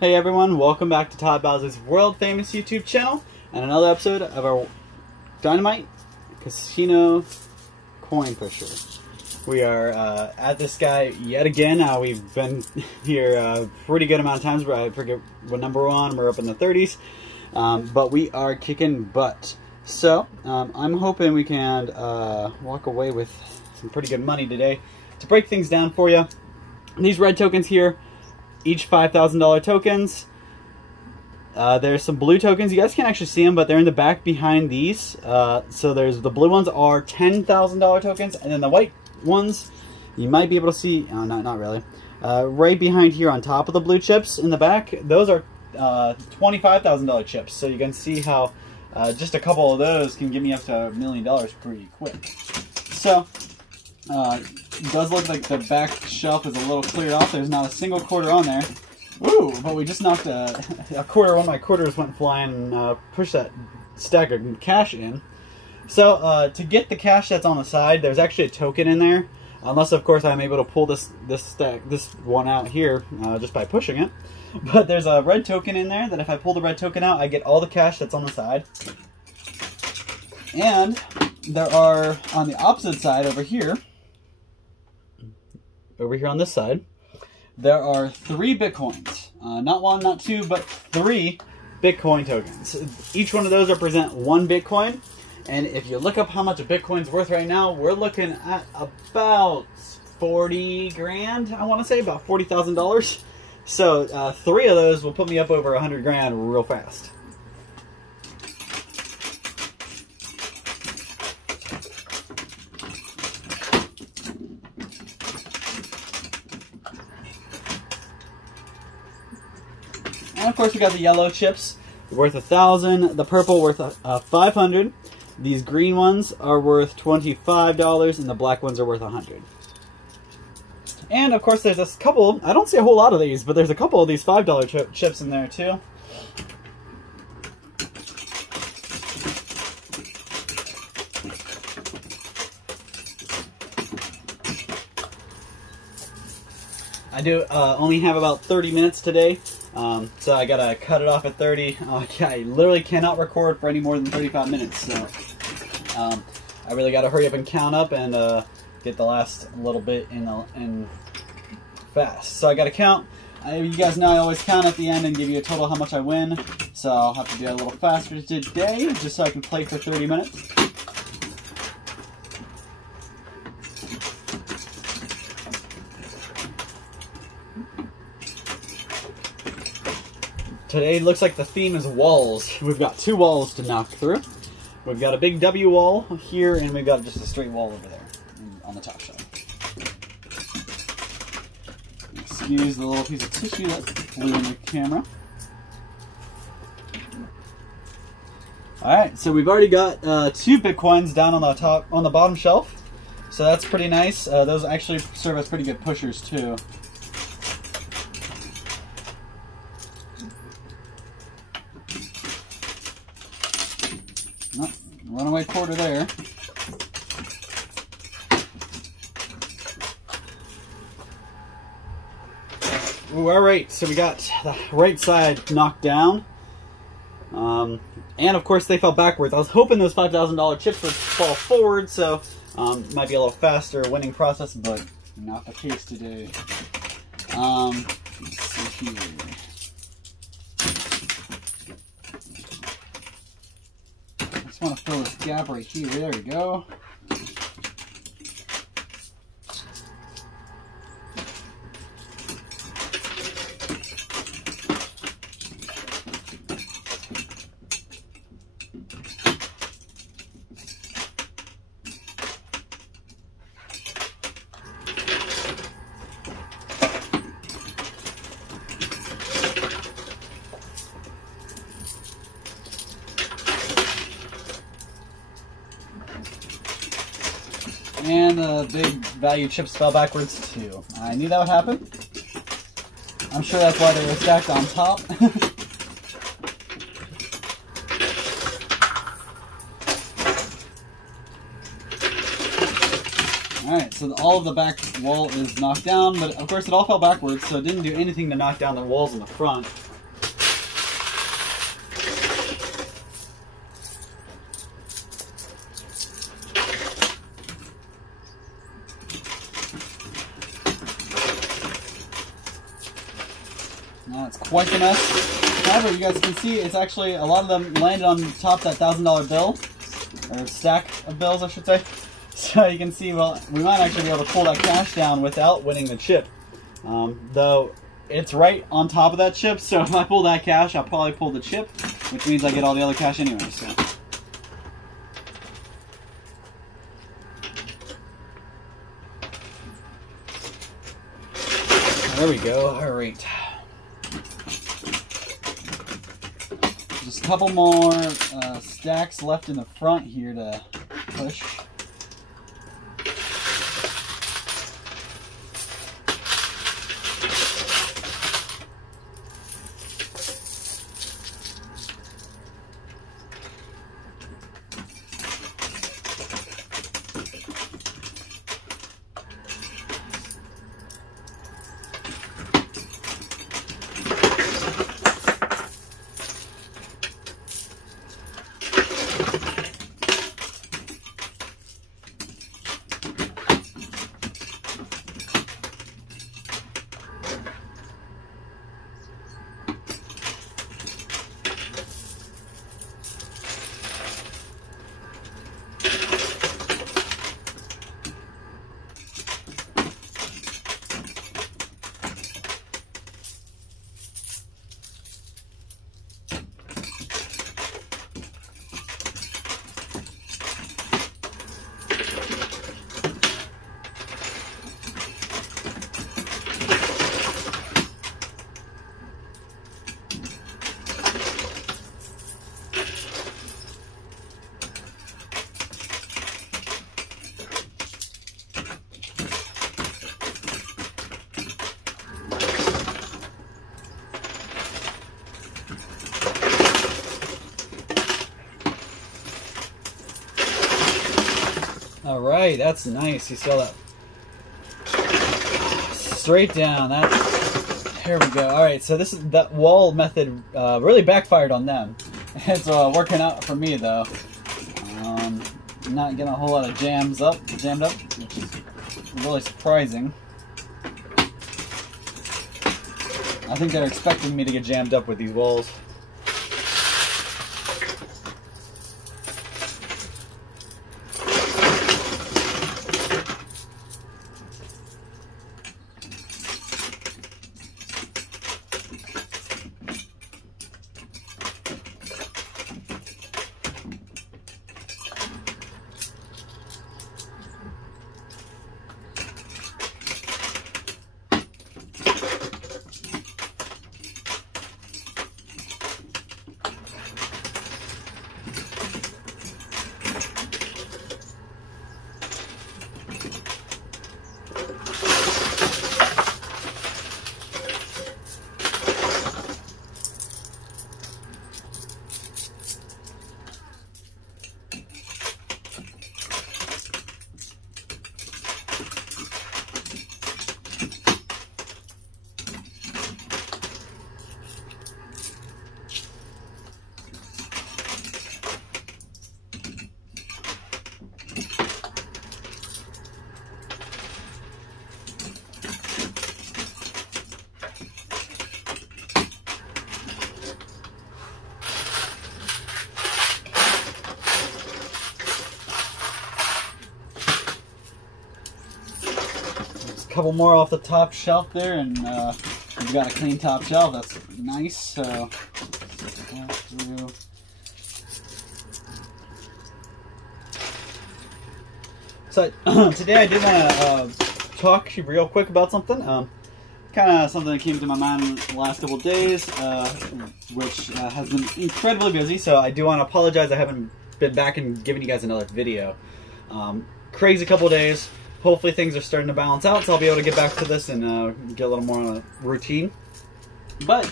Hey everyone, welcome back to Todd Bowser's world famous YouTube channel and another episode of our Dynamite Casino Coin Pusher. We are at this guy yet again. We've been here a pretty good amount of times, but I forget what number we're on. We're up in the 30s, but we are kicking butt. So I'm hoping we can walk away with some pretty good money today. To break things down for you, these red tokens here, each $5,000 tokens. There's some blue tokens. You guys can't actually see them, but they're in the back behind these. So there's the blue ones are $10,000 tokens, and then the white ones you might be able to see. Oh, not really. Right behind here on top of the blue chips in the back, those are $25,000 chips. So you can see how just a couple of those can give me up to $1 million pretty quick. So it does look like the back shelf is a little cleared off. There's not a single quarter on there. Ooh, but we just knocked a quarter. One of my quarters went flying and pushed that stack of cash in. So to get the cash that's on the side, there's actually a token in there. Unless, of course, I'm able to pull this one out here just by pushing it. But there's a red token in there that if I pull the red token out, I get all the cash that's on the side. And there are, on the opposite side over here on this side, there are 3 Bitcoins. Not 1, not 2, but 3 Bitcoin tokens. Each one of those represent 1 Bitcoin. And if you look up how much a Bitcoin's worth right now, we're looking at about 40 grand, I want to say, about $40,000. So 3 of those will put me up over 100 grand real fast. And of course we got the yellow chips worth 1,000, the purple worth 500. These green ones are worth $25, and the black ones are worth 100. And of course there's a couple, I don't see a whole lot of these, but there's a couple of these $5 chips in there too. I do only have about 30 minutes today. So I gotta cut it off at 30. I literally cannot record for any more than 35 minutes. So I really gotta hurry up and count up and get the last little bit in fast. So I gotta count. You guys know I always count at the end and give you a total how much I win. So I'll have to do it a little faster today, just so I can play for 30 minutes. Today looks like the theme is walls. We've got 2 walls to knock through. We've got a big W wall here, and we've got just a straight wall over there on the top shelf. Excuse the little piece of tissue that flew in the camera. Alright, so we've already got 2 Bitcoins down on the bottom shelf. So that's pretty nice. Those actually serve as pretty good pushers too. Runaway quarter there. Ooh, alright, so we got the right side knocked down. And of course they fell backwards. I was hoping those $5,000 chips would fall forward, so it might be a little faster winning process, but not the case today. Let's see here. I want to fill this gap right here. There we go. And the big value chips fell backwards too. I knew that would happen. I'm sure that's why they were stacked on top. Alright, so all of the back wall is knocked down, but of course it all fell backwards, so it didn't do anything to knock down the walls in the front. That's quite the mess. However, you guys can see it's actually, a lot of them landed on top of that $1,000 bill, or stack of bills, I should say. So you can see, well, we might actually be able to pull that cash down without winning the chip. Though it's right on top of that chip, so if I pull that cash, I'll probably pull the chip, which means I get all the other cash anyway. So. There we go. All right. Just a couple more stacks left in the front here to push. Alright, that's nice. You saw that straight down. Here we go. Alright, so that wall method really backfired on them. It's working out for me though. Not getting a whole lot of jammed up, which is really surprising. I think they're expecting me to get jammed up with these walls. Couple more off the top shelf there, and we've got a clean top shelf. That's nice. So today I did want to talk real quick about something. Kind of something that came to my mind in the last couple of days, which has been incredibly busy. So I do want to apologize. I haven't been back and giving you guys another video. Crazy couple of days. Hopefully things are starting to balance out, so I'll be able to get back to this and get a little more on a routine. But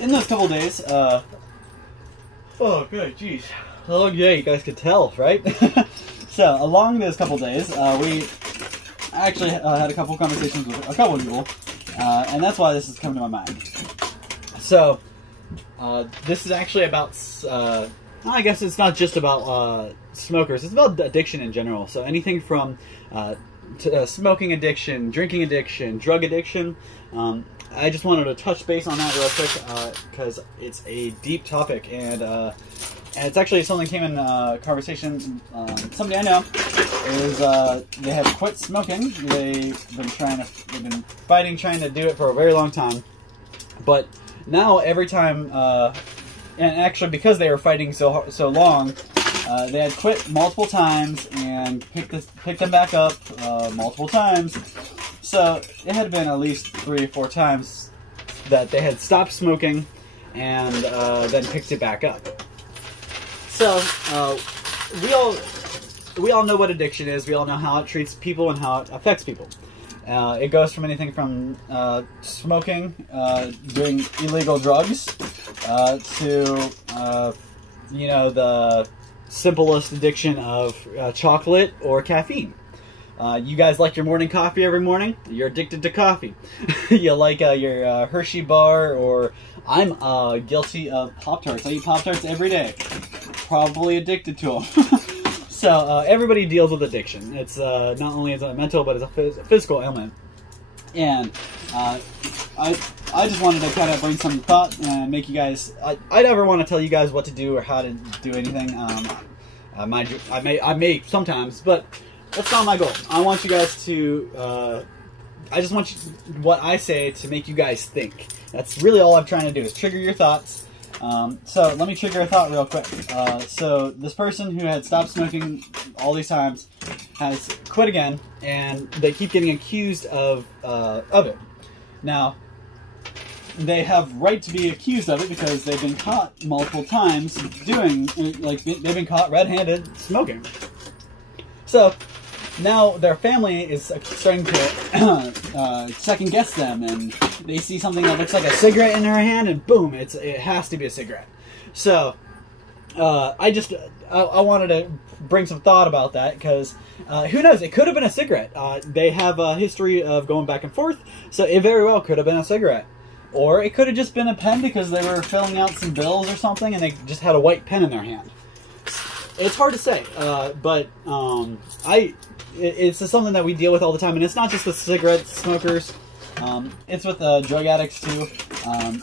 in those couple days, oh good, jeez. Oh yeah, you guys could tell, right? So along those couple days, we actually had a couple conversations with a couple of people, and that's why this is coming to my mind. So this is actually about, I guess it's not just about smokers, it's about addiction in general. So anything from smoking addiction, drinking addiction, drug addiction. I just wanted to touch base on that real quick because it's a deep topic, and it's actually something came in conversation. Somebody I know is they have quit smoking. They've been fighting, trying to do it for a very long time, but now every time, and actually because they were fighting so long, they had quit multiple times and picked them back up multiple times. So it had been at least 3 or 4 times that they had stopped smoking and then picked it back up. So we all know what addiction is. We all know how it treats people and how it affects people. It goes from anything from smoking, doing illegal drugs, to you know, the simplest addiction of chocolate or caffeine. You guys like your morning coffee every morning? You're addicted to coffee. You like your Hershey bar, or I'm guilty of Pop-Tarts. I eat Pop-Tarts every day. Probably addicted to them. So everybody deals with addiction. It's not only as a mental, but as a physical ailment. And I just wanted to kind of bring some thought and make you guys. I never want to tell you guys what to do or how to do anything. I may sometimes, but that's not my goal. I want you guys to. I just want what I say to make you guys think. That's really all I'm trying to do, is trigger your thoughts. So let me trigger a thought real quick. So this person who had stopped smoking all these times has quit again, and they keep getting accused of it. Now, they have right to be accused of it because they've been caught multiple times doing, like, they've been caught red-handed smoking. So now their family is starting to second guess them, and they see something that looks like a cigarette in her hand, and boom, it has to be a cigarette. So I wanted to bring some thought about that, because who knows, it could have been a cigarette. They have a history of going back and forth, so it very well could have been a cigarette. Or it could have just been a pen because they were filling out some bills or something and they just had a white pen in their hand. It's hard to say, but it's something that we deal with all the time, and it's not just the cigarette smokers. It's with drug addicts too.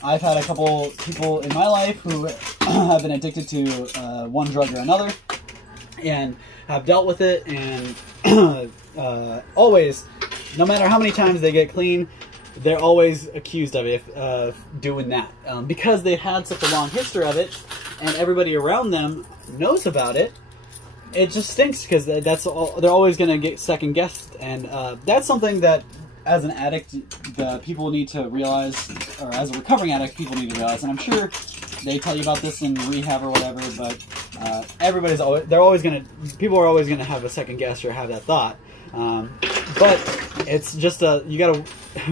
I've had a couple people in my life who have been addicted to one drug or another, and have dealt with it, and always, no matter how many times they get clean, they're always accused of it, doing that. Because they've had such a long history of it, and everybody around them knows about it, it just stinks, because they're always going to get second guessed, and that's something that, as an addict, the people need to realize, or as a recovering addict, people need to realize, and I'm sure they tell you about this in rehab or whatever, but people are always gonna have a second guess or have that thought. But it's just you gotta,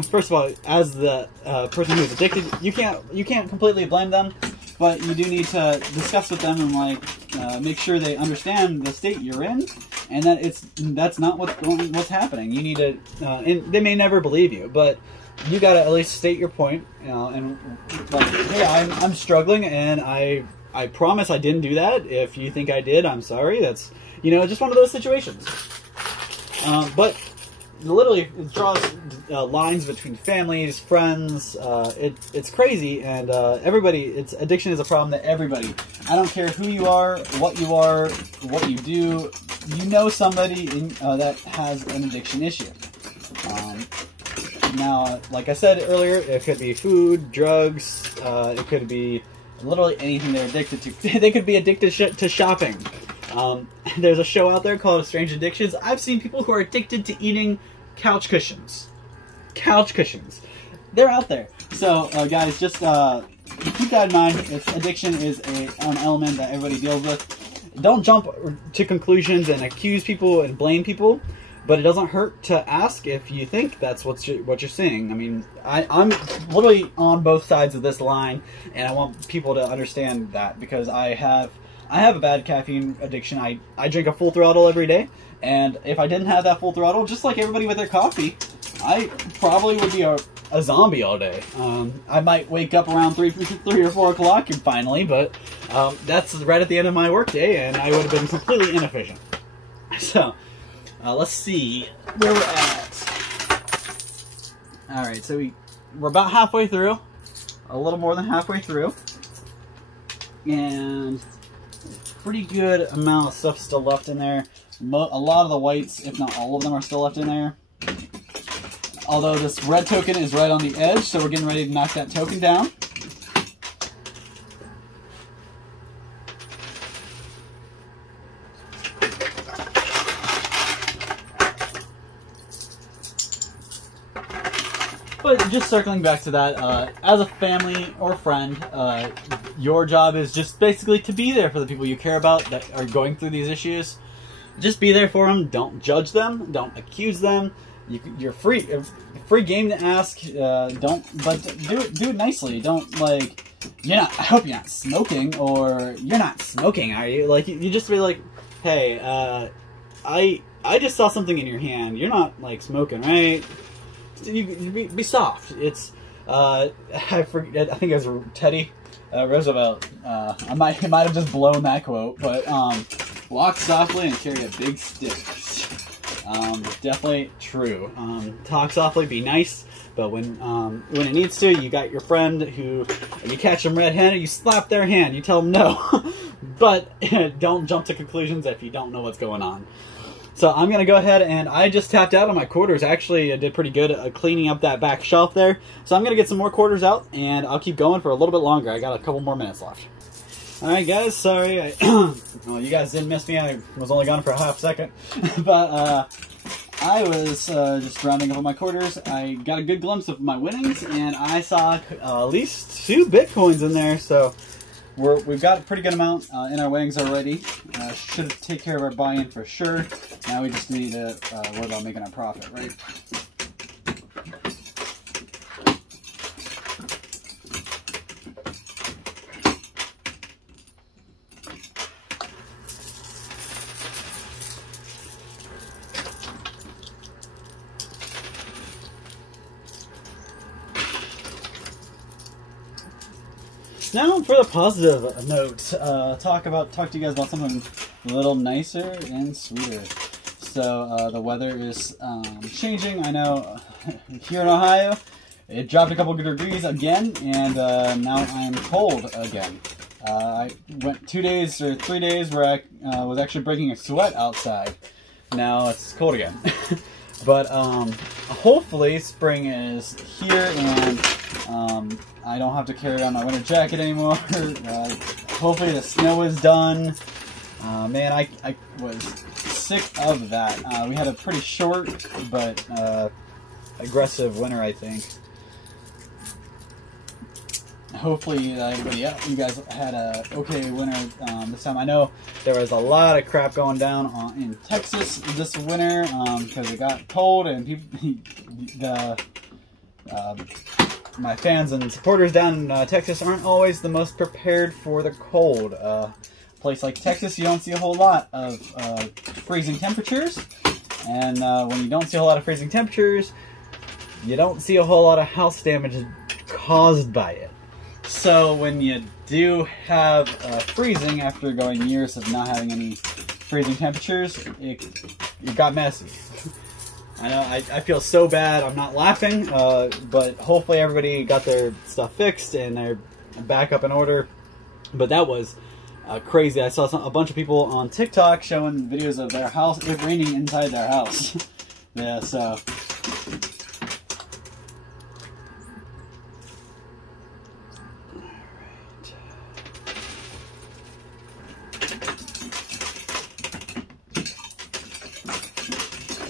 first of all, as the person who's addicted, you can't completely blame them, but you do need to discuss with them and, like, make sure they understand the state you're in, and that that's not what's happening. You need to, and they may never believe you, but you gotta at least state your point, and, like, hey, I'm struggling, and I promise I didn't do that. If you think I did, I'm sorry. That's, just one of those situations. But literally, it draws lines between families, friends. It's crazy, and addiction is a problem that everybody, I don't care who you are, what you do, somebody that has an addiction issue. Now, like I said earlier, it could be food, drugs, it could be literally anything they're addicted to. They could be addicted to shopping. There's a show out there called Strange Addictions. I've seen people who are addicted to eating couch cushions. Couch cushions. They're out there. So, guys, just keep that in mind. Addiction is an element that everybody deals with. Don't jump to conclusions and accuse people and blame people. But it doesn't hurt to ask if you think that's what you're seeing. I mean, I'm literally on both sides of this line, and I want people to understand that, because I have a bad caffeine addiction. I drink a full throttle every day, and if I didn't have that full throttle, just like everybody with their coffee, I probably would be a zombie all day. I might wake up around 3 or 4 o'clock and finally, but that's right at the end of my workday, and I would have been completely inefficient. So, Let's see where we're at. All right, so we're about halfway through, a little more than halfway through, and pretty good amount of stuff still left in there. A lot of the whites, if not all of them, are still left in there. Although this red token is right on the edge, so we're getting ready to knock that token down. But just circling back to that, as a family or friend, your job is just basically to be there for the people you care about that are going through these issues. Just be there for them. Don't judge them. Don't accuse them. You're free. Free game to ask. But do it nicely. Don't like. I hope you're not smoking, or you're not smoking, are you? Like you just be like, hey, I just saw something in your hand. You're not like smoking, right? You be soft. It's I think it was Teddy Roosevelt. It might have just blown that quote, but walk softly and carry a big stick. Definitely true. Talk softly, be nice, but when it needs to, you got your friend who you catch them red-handed, you slap their hand, you tell them no, but don't jump to conclusions if you don't know what's going on. So I'm going to go ahead, and I just tapped out on my quarters. Actually, I did pretty good at cleaning up that back shelf there. So I'm going to get some more quarters out, and I'll keep going for a little bit longer. I got a couple more minutes left. Alright guys, sorry. Well, you guys didn't miss me. I was only gone for a half second. But I was just rounding up on my quarters. I got a good glimpse of my winnings, and I saw at least 2 Bitcoins in there. So we've got a pretty good amount in our winnings already. Should take care of our buy-in for sure. Now we just need to worry about making our profit, right? Now for the positive note, talk to you guys about something a little nicer and sweeter. So the weather is changing. I know here in Ohio, it dropped a couple degrees again, and now I'm cold again. I went 2 days or 3 days where I was actually breaking a sweat outside. Now it's cold again. But hopefully spring is here, and I don't have to carry on my winter jacket anymore. Hopefully the snow is done. Man, I was sick of that. We had a pretty short but aggressive winter, I think. Hopefully everybody else, you guys had a okay winter this time. I know there was a lot of crap going down in Texas this winter because it got cold, and my fans and supporters down in Texas aren't always the most prepared for the cold. A place like Texas, you don't see a whole lot of freezing temperatures, and when you don't see a whole lot of freezing temperatures, you don't see a whole lot of house damage caused by it. So when you do have freezing after going years of not having any freezing temperatures, it got messy. I know, I feel so bad. I'm not laughing, but hopefully everybody got their stuff fixed and they're back up in order. But that was crazy. I saw a bunch of people on TikTok showing videos of their house, it raining inside their house. Yeah, so...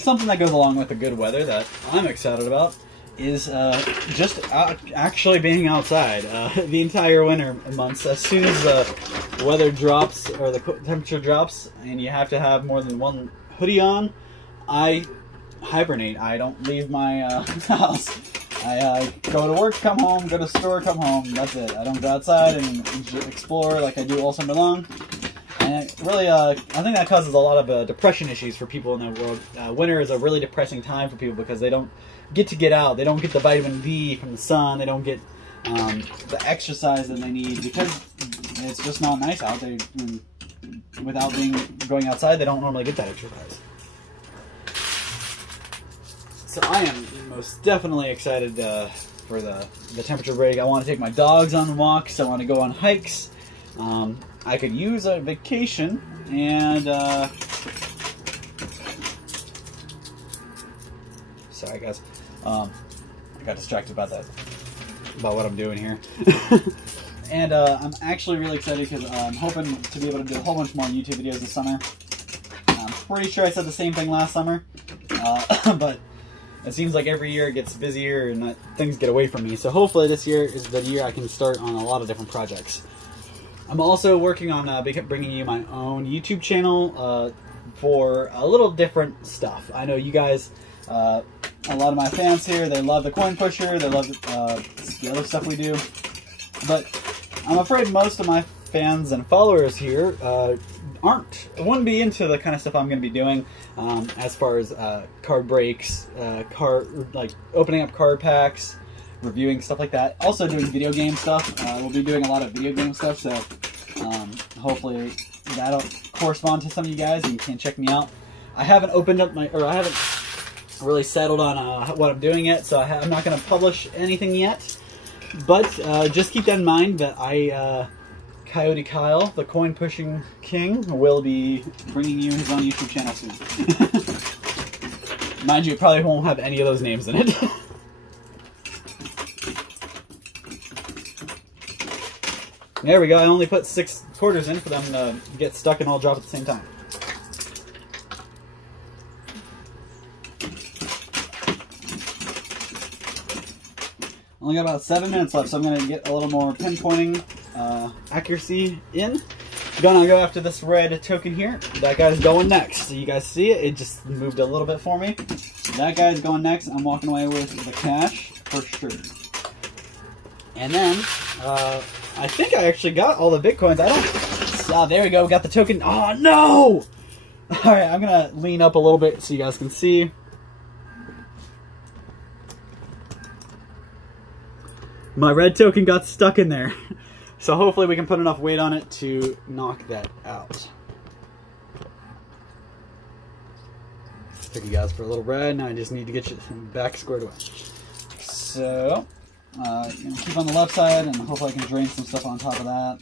something that goes along with the good weather that I'm excited about is just actually being outside the entire winter months. As soon as the weather drops or the temperature drops and you have to have more than one hoodie on, I hibernate. I don't leave my house. I go to work, come home, go to the store, come home. That's it. I don't go outside and explore like I do all summer long. And it really, I think that causes a lot of depression issues for people in the world. Winter is a really depressing time for people because they don't get out. They don't get the vitamin D from the sun. They don't get the exercise that they need because it's just not nice out there. Without going outside, they don't normally get that exercise. So I am most definitely excited for the temperature break. I want to take my dogs on walks. I want to go on hikes. I could use a vacation, and sorry guys, I got distracted about what I'm doing here. And I'm actually really excited because I'm hoping to be able to do a whole bunch more YouTube videos this summer. I'm pretty sure I said the same thing last summer, but it seems like every year it gets busier and things get away from me. So hopefully this year is the year I can start on a lot of different projects. I'm also working on bringing you my own YouTube channel for a little different stuff. I know you guys, a lot of my fans here, they love the coin pusher, they love the other stuff we do. But I'm afraid most of my fans and followers here wouldn't be into the kind of stuff I'm going to be doing as far as card breaks, like opening up card packs, reviewing stuff like that. Also doing video game stuff. We'll be doing a lot of video game stuff, so hopefully that'll correspond to some of you guys and you can check me out. I haven't opened up I haven't really settled on what I'm doing yet, so I'm not going to publish anything yet. But just keep that in mind that Coyote Kyle, the coin pushing king, will be bringing you his own YouTube channel soon. Mind you, it probably won't have any of those names in it. There we go. I only put 6 quarters in for them to get stuck and all drop at the same time. Only got about 7 minutes left, so I'm going to get a little more pinpointing accuracy in. Gonna go after this red token here. That guy's going next. So you guys see it? It just moved a little bit for me. That guy's going next. I'm walking away with the cash for sure. And then, I think I actually got all the Bitcoins. There we go. We got the token. Oh, no! Alright, I'm going to lean up a little bit so you guys can see. My red token got stuck in there. So hopefully we can put enough weight on it to knock that out. Thank you guys for a little ride. Now I just need to get you back squared away. So, keep on the left side and hopefully I can drain some stuff on top of that.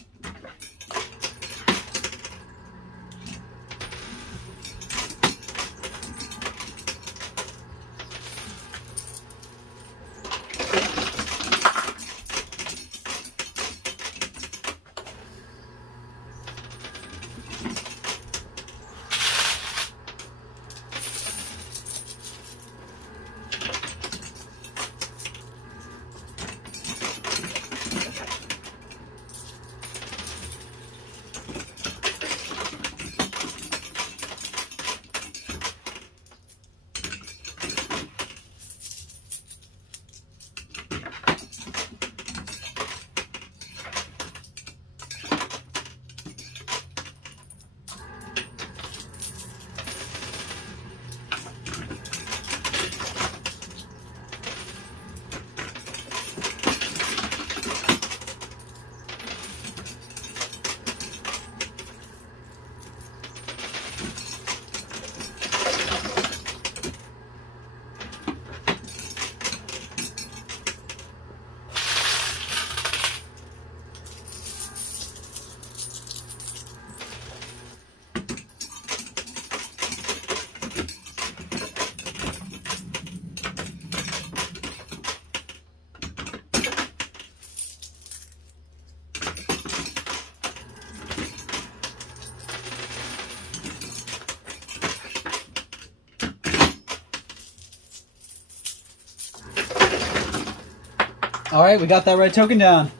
Alright, we got that red token down.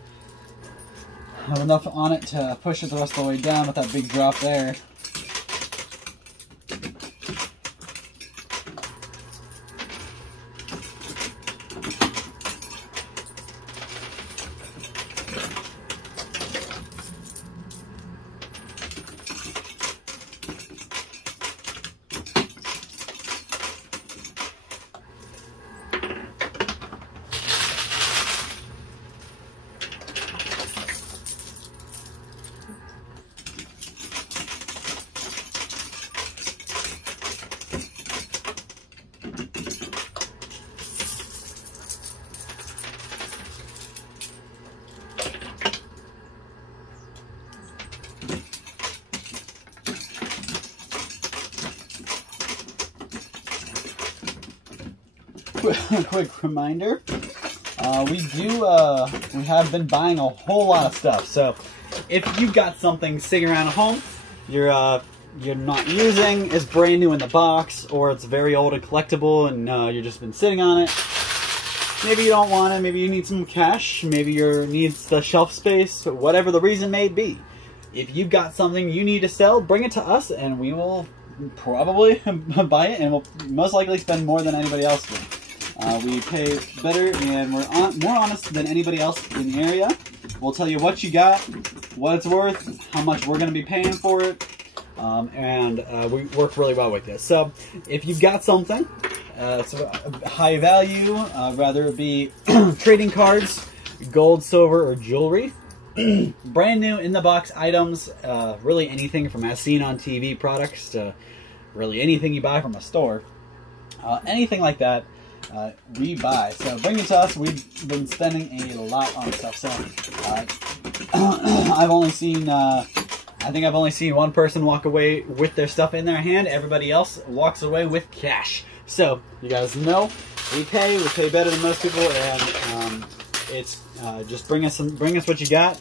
I have enough on it to push it the rest of the way down with that big drop there. quick reminder. We have been buying a whole lot of stuff. So if you've got something sitting around at home, you're not using, it's brand new in the box, or it's very old and collectible, and you've just been sitting on it. Maybe you don't want it. Maybe you need some cash. Maybe you needs the shelf space. Whatever the reason may be. If you've got something you need to sell, bring it to us, and we will probably buy it, and we'll most likely spend more than anybody else will. We pay better, and we're more honest than anybody else in the area. We'll tell you what you got, what it's worth, how much we're going to be paying for it, and we work really well with this. So if you've got something, it's a high value, rather it be trading cards, gold, silver, or jewelry, brand new in the box items, really anything from as seen on TV products to really anything you buy from a store, anything like that, we buy. So bring it to us. We've been spending a lot on stuff. So I've only seen, I think I've only seen one person walk away with their stuff in their hand. Everybody else walks away with cash. So you guys know we pay better than most people, and it's just bring us what you got.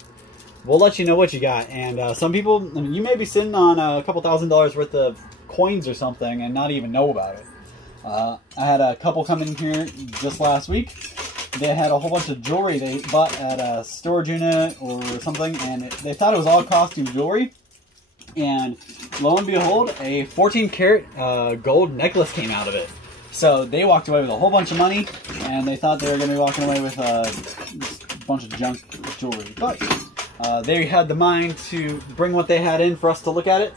We'll let you know what you got. And some people, I mean, you may be sitting on a couple $1,000s worth of coins or something and not even know about it. I had a couple come in here just last week. They had a whole bunch of jewelry they bought at a storage unit or something, and they thought it was all costume jewelry. And lo and behold, a 14-karat gold necklace came out of it. So they walked away with a whole bunch of money, and they thought they were going to be walking away with a bunch of junk jewelry. But they had the mind to bring what they had in for us to look at it.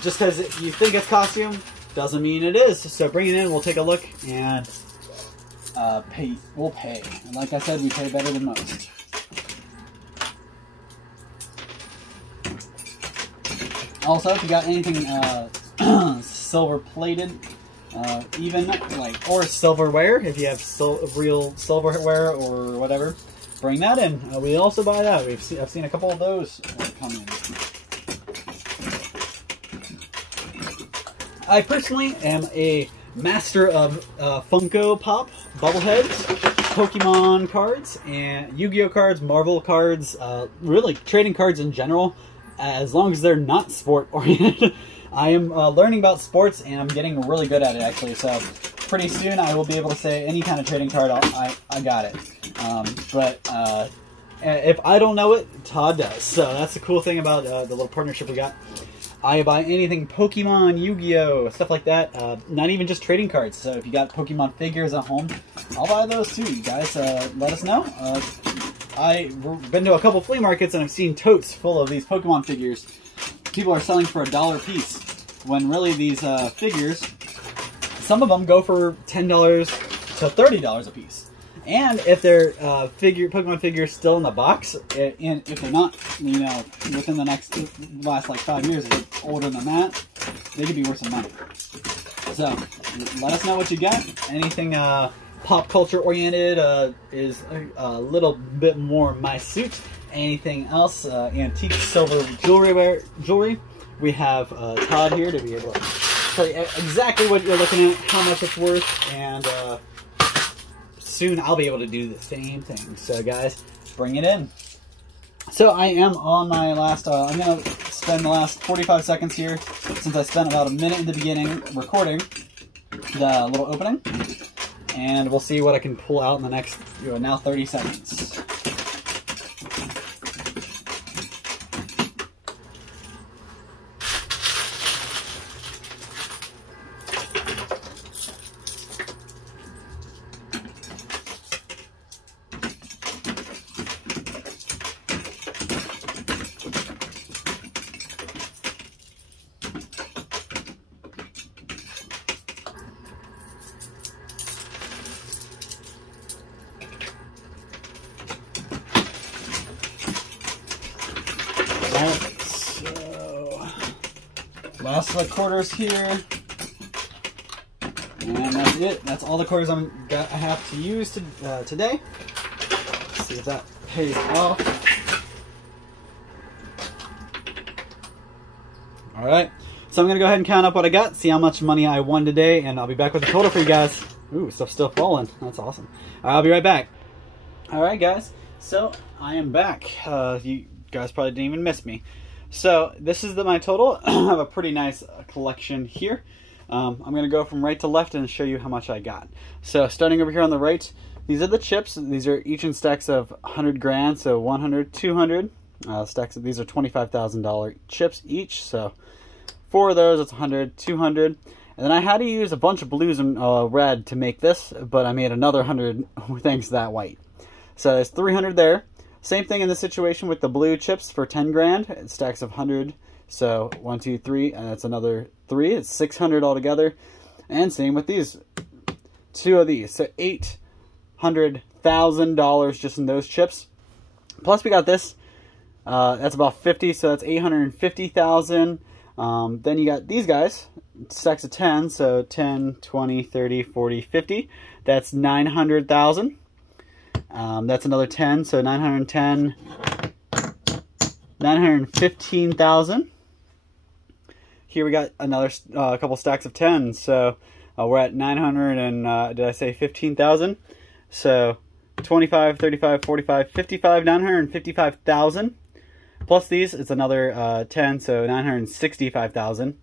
Just because you think it's costume doesn't mean it is. So bring it in, we'll take a look, and we'll pay. And like I said, we pay better than most. Also, if you got anything silver plated, even like, or silverware, if you have real silverware or whatever, bring that in. We also buy that. I've seen a couple of those come in. I personally am a master of Funko Pop bobbleheads, Pokemon cards, and Yu-Gi-Oh cards, Marvel cards, really trading cards in general, as long as they're not sport-oriented. I am learning about sports, and I'm getting really good at it, actually. So pretty soon I will be able to say any kind of trading card, I got it. But if I don't know it, Todd does. So that's the cool thing about the little partnership we got. I buy anything Pokemon, Yu-Gi-Oh, stuff like that. Not even just trading cards. So if you got Pokemon figures at home, I'll buy those too, you guys. Let us know. I've been to a couple flea markets and I've seen totes full of these Pokemon figures. People are selling for $1 a piece, when really these figures, some of them go for $10 to $30 a piece. And if they're Pokemon figures still in the box, and if they're not, you know, within the last like 5 years, if they're older than that, they could be worth some money. So let us know what you got. Anything pop culture oriented is a little bit more my suit. Anything else, antique silver jewelry, we have Todd here to be able to tell you exactly what you're looking at, how much it's worth, and soon I'll be able to do the same thing. So guys, bring it in. So I am on my last, I'm going to spend the last 45 seconds here, since I spent about a minute in the beginning recording the little opening, and we'll see what I can pull out in the next, now 30 seconds. So, last of the quarters here, and that's it. That's all the quarters I have to use today. Let's see if that pays off. All right, so I'm gonna go ahead and count up what I got, see how much money I won today, and I'll be back with the total for you guys Ooh, stuff's still falling. That's awesome. I'll be right back. Alright guys, so I am back. You guys probably didn't even miss me. So this is my total. I have a pretty nice collection here. I'm going to go from right to left and show you how much I got. So starting over here on the right, these are the chips. These are each in stacks of 100 grand, so 100, 200. Stacks of these are $25,000 chips each, so 4 of those, it's 100, 200. And then I had to use a bunch of blues and red to make this, but I made another 100 thanks to that white. So there's 300 there. Same thing in this situation with the blue chips for 10 grand. It stacks of 100. So 1, 2, 3, and that's another 3. It's 600 altogether. And same with these. 2 of these. So $800,000 just in those chips. Plus we got this. That's about 50, so that's 850,000. Then you got these guys. Stacks of 10, so 10, 20, 30, 40, 50. That's 900,000. That's another 10, so 910, 915,000. Here we got another couple stacks of 10, so we're at 900 and did I say 15,000? So 25, 35, 45, 55, 955,000. Plus these, it's another 10, so 965,000.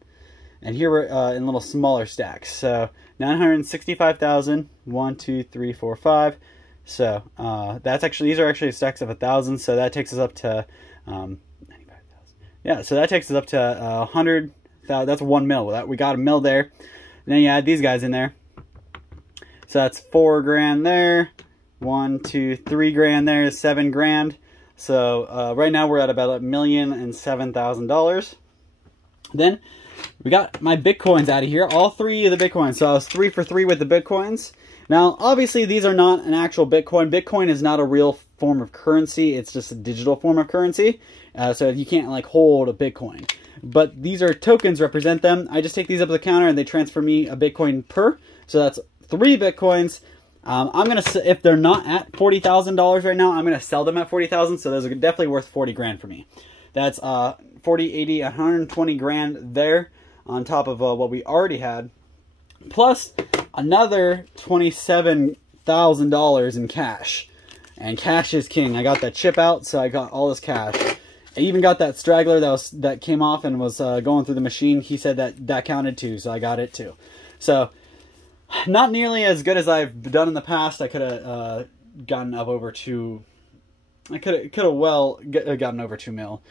And here we're in little smaller stacks, so 965,000, 1, 2, 3, 4, 5. So that's actually, these are actually stacks of 1,000, so that takes us up to 95,000. Yeah, so that takes us up to 100,000. That's 1 mil. We got a mil there. And then you add these guys in there. So that's 4 grand there. 1, 2, 3 grand there. 7 grand. So right now we're at about $1,007,000. Then we got my Bitcoins out of here. All 3 of the Bitcoins. So I was 3 for 3 with the Bitcoins. Now, obviously, these are not an actual Bitcoin. Bitcoin is not a real form of currency. It's just a digital form of currency. So you can't, like, hold a Bitcoin. But these are tokens, represent them. I just take these up to the counter, and they transfer me a Bitcoin per. So that's 3 Bitcoins. I'm going to, if they're not at $40,000 right now, I'm going to sell them at $40,000. So those are definitely worth 40 grand for me. That's 40, 80, 120 grand there on top of what we already had. Plus another $27,000 in cash. And cash is king. I got that chip out, so I got all this cash. I even got that straggler that came off and was going through the machine. He said that counted too, so I got it too. So not nearly as good as I've done in the past. I could have gotten up over 2. I could have well gotten over 2 mil.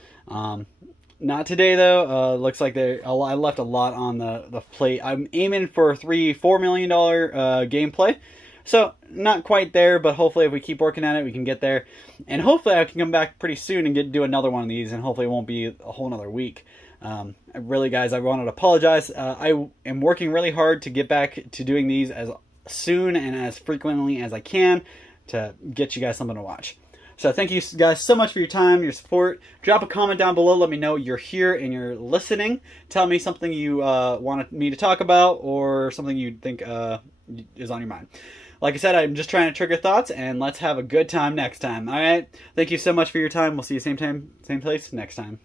Not today though. Looks like I left a lot on the plate. I'm aiming for $4 million gameplay. So not quite there, but hopefully if we keep working at it, we can get there. And hopefully I can come back pretty soon and do another one of these, and hopefully it won't be a whole nother week. Really, guys, I wanted to apologize. I am working really hard to get back to doing these as soon and as frequently as I can to get you guys something to watch. So thank you guys so much for your time, your support. Drop a comment down below. Let me know you're here and you're listening. Tell me something you wanted me to talk about or something you think is on your mind. Like I said, I'm just trying to trigger thoughts, and let's have a good time next time. All right? Thank you so much for your time. We'll see you same time, same place next time.